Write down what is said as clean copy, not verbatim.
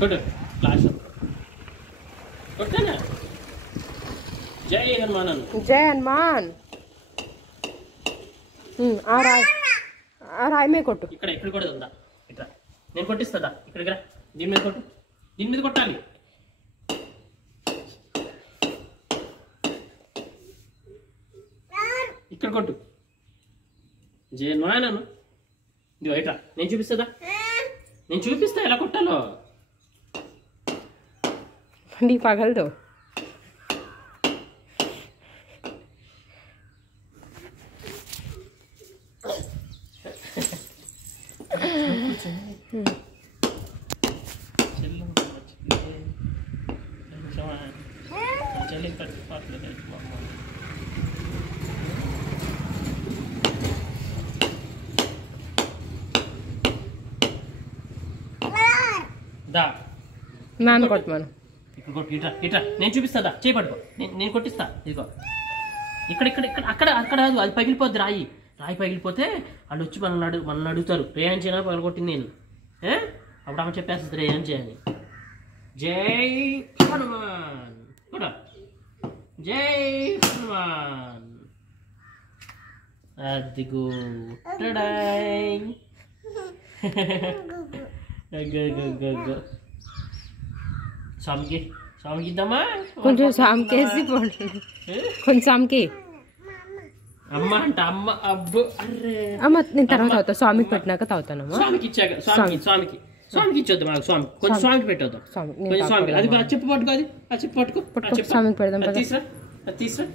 కొట్టు క్లాస్ కొట్టానా జై హనుమాన్ అను జై హనుమాన్ ఆ రాయి మీద కొట్టు ఇక్కడ కూడా ఉందా ఇట్లా నేను కొట్టిస్తుందా ఇక్కడికి రా దీని మీద కొట్టు దీని మీద కొట్టాలి ఇక్కడ కొట్టు జై హనుమాన్ అను ఇదిగో ఇట్లా నేను చూపిస్తా ఎలా కొట్టాలో నీ పగలదు నాన్న కొట్టమను ఇక్కడ కొట్టు ఇట్లా నేను చూపిస్తా చేయి పట్టుకో నేను కొట్టిస్తా ఇదిగో ఇక్కడ అక్కడ అది పగిలిపోద్ది రాయి పగిలిపోతే వాళ్ళు వచ్చి మనల్ని అడుగుతారు రేయాన్ చేయనా పగలగొట్టింది నేను అప్పుడు ఆమె చెప్పేస్తుంది రేయాన్ చేయని జై హనుమాన్ కూడా జై హనుమాన్ అదిగో స్వామికి ఇద్దామా కొంచెం స్వామికేసి కొంచెం స్వామికి అమ్మ అంట అమ్మ అబ్బో అర్రే అమ్మ నేను తర్వాత తాగుతా స్వామికి పెట్టినాక తాగుతానమ్మా స్వామికి ఇచ్చాక స్వామికి ఇచ్చొద్దు మాకు కొంచెం స్వామికి పెట్టొద్దాం కొంచెం స్వామికి అది చెప్పు పట్టుకో అది చెప్పు పట్టుకో స్వామికి పెడదాం తీసరా